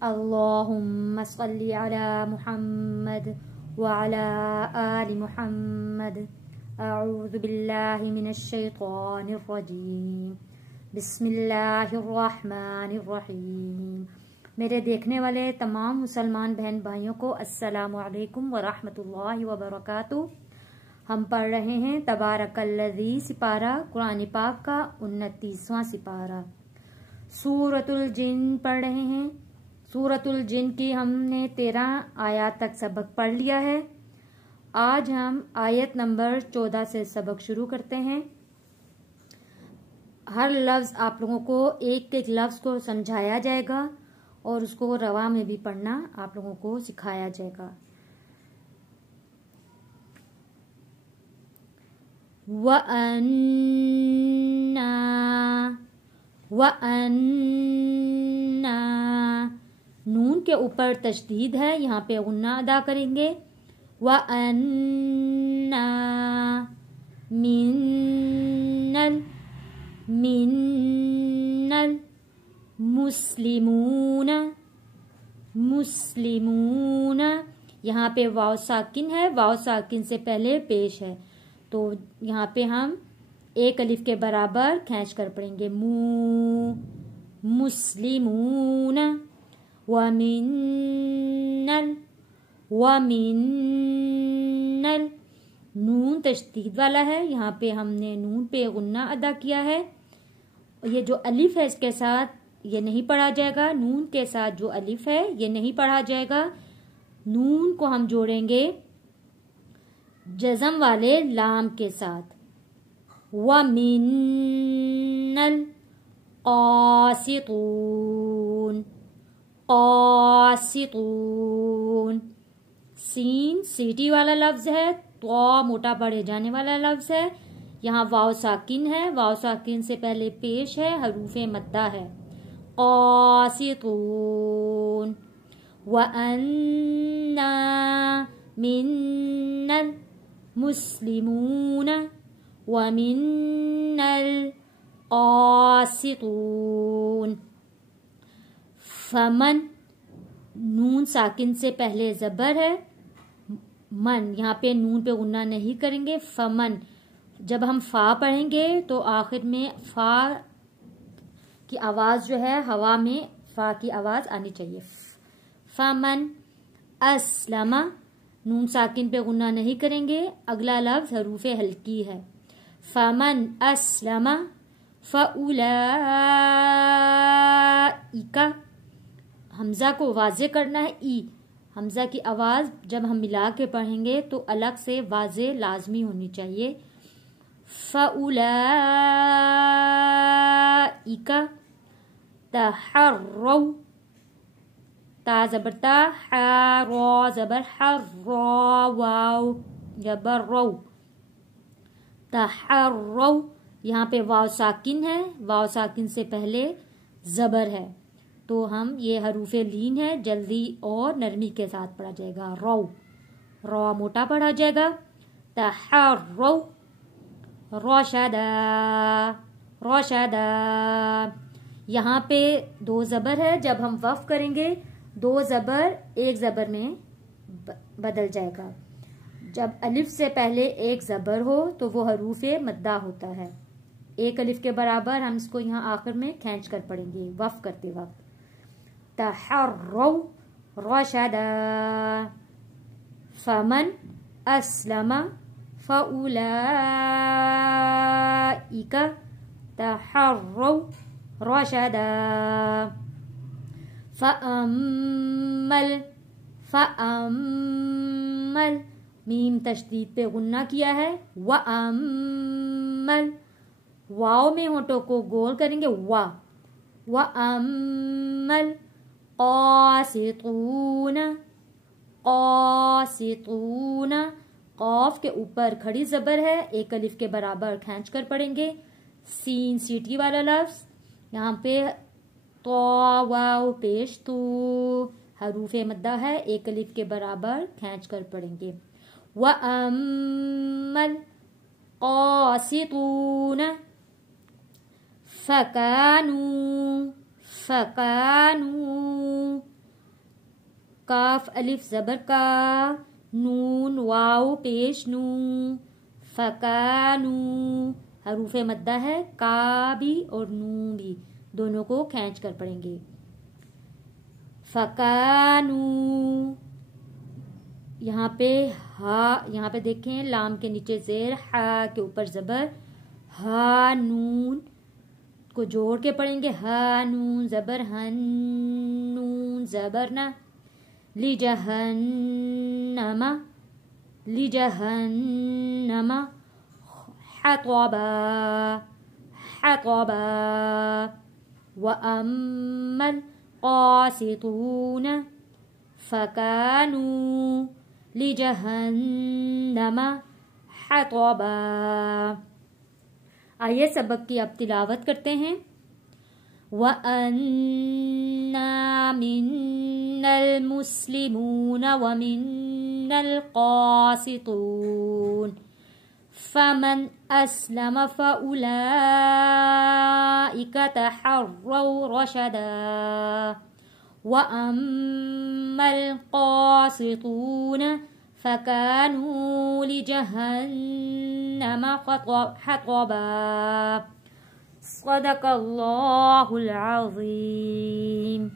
अल्लाहुम्मा सल्ली अला मुहम्मद व अला आलि मुहम्मद। अऊज़ु बिल्लाहि मिनश शैतानिर रजीम। बिस्मिल्लाहिर रहमानिर रहीम। मेरे देखने वाले तमाम मुसलमान बहन भाइयों को अस्सलामु अलैकुम व रहमतुल्लाहि व बरकातुहू। हम पढ़ रहे हैं तबारकल्लज़ी सिपारा, कुरान पाक का 29वां सिपारा। सूरतुल जिन पढ़ रहे हैं। सूरतुल जिन की हमने 13 आयत तक सबक पढ़ लिया है। आज हम आयत नंबर 14 से सबक शुरू करते हैं। हर लफ्ज आप लोगों को एक एक लफ्ज को समझाया जाएगा और उसको रवा में भी पढ़ना आप लोगों को सिखाया जाएगा। वअन्ना नून के ऊपर तशदीद है, यहाँ पे गुन्ना अदा करेंगे। वअन्ना मिन्नल मिन्नल मुस्लिमून मुस्लिमून, यहाँ पे वाव साकिन है, वाव साकिन से पहले पेश है, तो यहाँ पे हम एक अलिफ के बराबर खींच कर पढ़ेंगे। मुस्लिमून वमिन्नल वमिन्नल, नून तशदीद वाला है, यहाँ पे हमने नून पे गुन्ना अदा किया है। ये जो अलिफ है इसके साथ ये नहीं पढ़ा जाएगा, नून के साथ जो अलिफ है ये नहीं पढ़ा जाएगा। नून को हम जोड़ेंगे जज़म वाले लाम के साथ। वमिन्नल क़ासितून क़ासितून, सीन सीटी वाला लफ्ज है, तो मोटा पढ़े जाने वाला लफ्ज है। यहाँ वाव साकिन है, वाव साकिन से पहले पेश है, हरूफे मद्दा है। क़ासितून वअन्ना मिन्नल मुस्लिमून वमिन्नल क़ासितून। फमन, नून साकिन से पहले जबर है, मन, यहाँ पे नून पे गुन्ना नहीं करेंगे। फमन, जब हम फा पढ़ेंगे तो आखिर में फा की आवाज जो है हवा में फा की आवाज आनी चाहिए। फमन अस्लमा, नून साकिन पे गुन्ना नहीं करेंगे, अगला लफ्ज हरूफे हल्की है। फमन अस्लमा फउलाइका, हमजा को वाजे करना है, ई हमजा की आवाज जब हम मिला के पढ़ेंगे तो अलग से वाजे लाजमी होनी चाहिए। फउलाइका तहर्रौ, ता जबर ता, हा रो जबर हर, रो वाव जबर रो, तहर्रौ, यहाँ पे वाव साकिन है, वाव साकिन से पहले जबर है, तो हम ये हरूफे लीन है, जल्दी और नरमी के साथ पढ़ा जाएगा। रो, रो मोटा पढ़ा जाएगा। तहर्रौ रोशदा रोशदा, यहाँ पे 2 जबर है, जब हम वफ करेंगे 2 जबर एक जबर में बदल जाएगा। जब अलिफ से पहले एक जबर हो तो वो हरूफे मद्दा होता है, एक अलिफ के बराबर हम इसको यहाँ आखिर में खींच कर पढ़ेंगे वफ करते वक्त। तहर्रौ रोशदा फमन अस्लमा फउलाइका तहर्रौ रोशदा। फअम्मल फअम्मल, मीम तशदीद पे गुन्ना किया है। वअम्मल, वाव में होठों को गोल करेंगे, वा। वअम्मल क़ासितून क़ासितून, क़ाफ के ऊपर खड़ी जबर है, एक अलिफ के बराबर खींच कर पढ़ेंगे। सीन सीटी वाला लफ्ज, यहाँ पे तो वाव पेश तू, हरूफे मद्दा है, एक अलिफ के बराबर खींच कर पढ़ेंगे। वअम्मल क़ासितून फकानू फकानू, کاف الف زبر کا، نون واو پیش نو، فکانو حروف مدہ ہے، کا بھی اور نون بھی دونوں کو کھینچ کر پڑھیں گے. فکانو یہاں پہ ہا، یہاں پہ دیکھیں لام کے نیچے زیر، ہا کے اوپر زبر، ہا نون کو جوڑ کے پڑھیں گے، ہا نون زبر، ہن نون زبر نہ، لجہنم لجہنم، حطبا حطبا، وَأَمَّا الْقَاسِطُونَ فَكَانُوا لِجَهَنَّمَ حَطَبًا. آئیے سبق کی اب تلاوت کرتے ہیں. وَأَنَّا مِنَّا الْمُسْلِمُونَ وَمِنَّا الْقَاسِطُونَ فَمَنْ أَسْلَمَ فَأُولَئِكَ تَحَرَّوْا رَشَدًا. وَأَمَّا الْقَاسِطُونَ فَكَانُوا لِجَهَنَّمَ حَطَبًا. صدق اللہ العظیم.